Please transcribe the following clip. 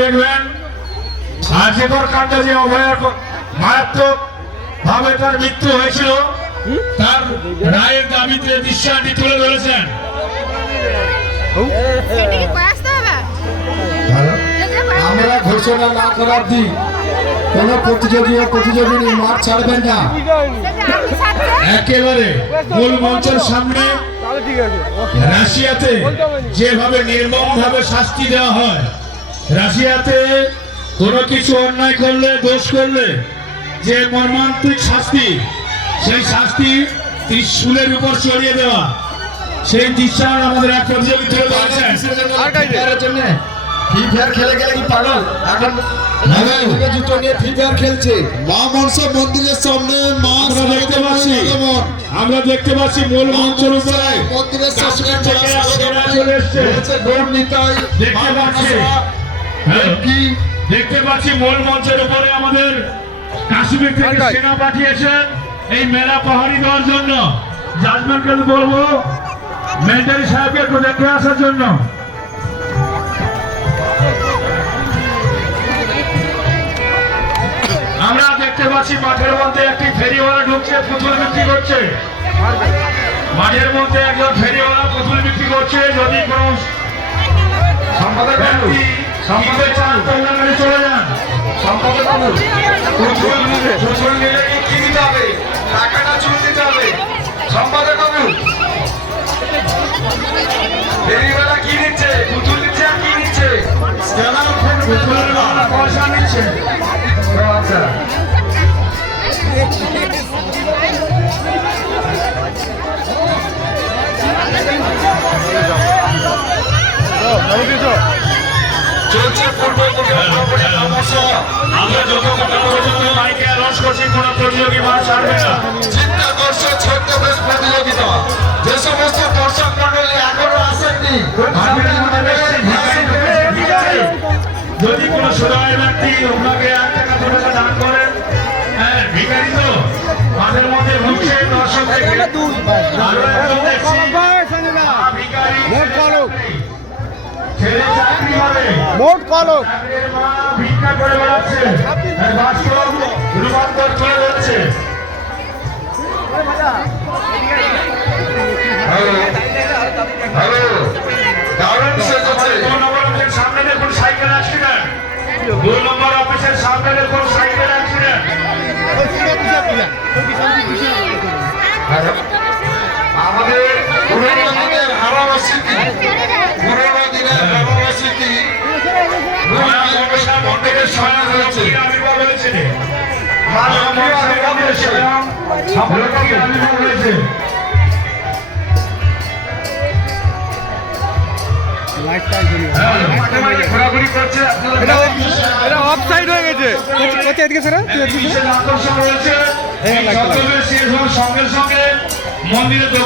দেখবেন আর্যিকর কাণ্ডে যে মারাত্মক ভাবে তার মৃত্যু হয়েছিল তার রায়ের দাবিতে দৃষ্টান্তি তুলে ধরেছেন। আমরা ঘোষণা না করার দিন কোন প্রতিযোগী মাঠ ছাড়বেন না। একেবারে মূল মঞ্চের সামনে রাশিয়াতে যেভাবে নির্মম ভাবে শাস্তি দেওয়া হয়, রাশিয়াতে কোনো কিছু অন্যায় করলে দোষ করলে যে মর্মান্তিক শাস্তি, সেই শাস্তি ত্রিশূলের উপর চড়িয়ে দেওয়া, সেই দৃশ্যায়ন আমাদের এক প্রতিযোগী তুলে ধরেছেন। ফ্রি ফায়ার খেলে গেলে কি পাগল? এখন জুতো নিয়ে ফ্রি ফায়ার খেলছে। মা মনসা মন্দিরের সামনে আমরা দেখতে পাচ্ছি মূল মঞ্চের উপরে মন্দিরের সামনে দেখতে পাচ্ছি মূল মঞ্চের উপরে আমাদের কাশ্মীর থেকে সেনা পাঠিয়েছেন এই মেলা পাহাড়ি দেওয়ার জন্য। জাজমেন্টকে বলবো মেন্টারি সাহেবকে একটু দেখে আসার জন্য। আমরা দেখতে পাচ্ছি মাঠের মধ্যে একটি ফেরিওয়ালা ঢুকছে, পুতুল বিক্রি করছে। মাঠের মধ্যে একজন ফেরিওয়ালা পুতুল বিক্রি করছে। যদি কোনো সম্পাদক চলে যান, সম্পাদক পুতুল নিলে কি দিতে হবে? টাকাটা চুল দিতে হবে। সম্পাদক বাবু, ফেরিওয়ালা কি দিচ্ছে? পুতুল দিচ্ছে আর কি দিচ্ছে? পয়সা নিচ্ছে। আচ্ছা, আমরা যত মাইকে অ্যানাউন্স করছি কোন প্রতিযোগী মানুষ আসবে না। চিন্তা করছে ছদ্মবেশ প্রতিযোগিতা। যে সমস্ত দর্শক মন্ডলী এখনো আসেননি, যদি কোনো সদয় ব্যক্তি আপনাকে 1 টাকা 2 টাকা দান করেন, হ্যাঁ ভিখারি তো মাঝের মধ্যে ঢুকছে দর্শক থেকে। আরো একজন দেখছি ভিখারি, ছেলে চাকরি করে, মোট কলক ভিক্ষা করে বেড়াচ্ছে, বাস্তব রূপান্তর চলে যাচ্ছে। হ্যালো দারুণ সেজেছে। 2 নম্বর অফিসের সামনে দেখুন সাইকেল অ্যাক্সিডেন্ট। 2 নম্বর অফিসের সামনে দেখুন সাইকেল অ্যাক্সিডেন্ট। আমাদের পুরোনো দিনের হারানো স্মৃতি, পুরোনো দিনের হারানো স্মৃতি মন্দিরের স্বয়ং আবির্ভাব হয়েছে, আবির্ভাব হয়েছে। ঘোরাঘুরি করছে, এটা অফ সাইড হয়ে গেছে। এদিকে স্যার আকর্ষণ রয়েছে। সঙ্গে সঙ্গে মন্দিরে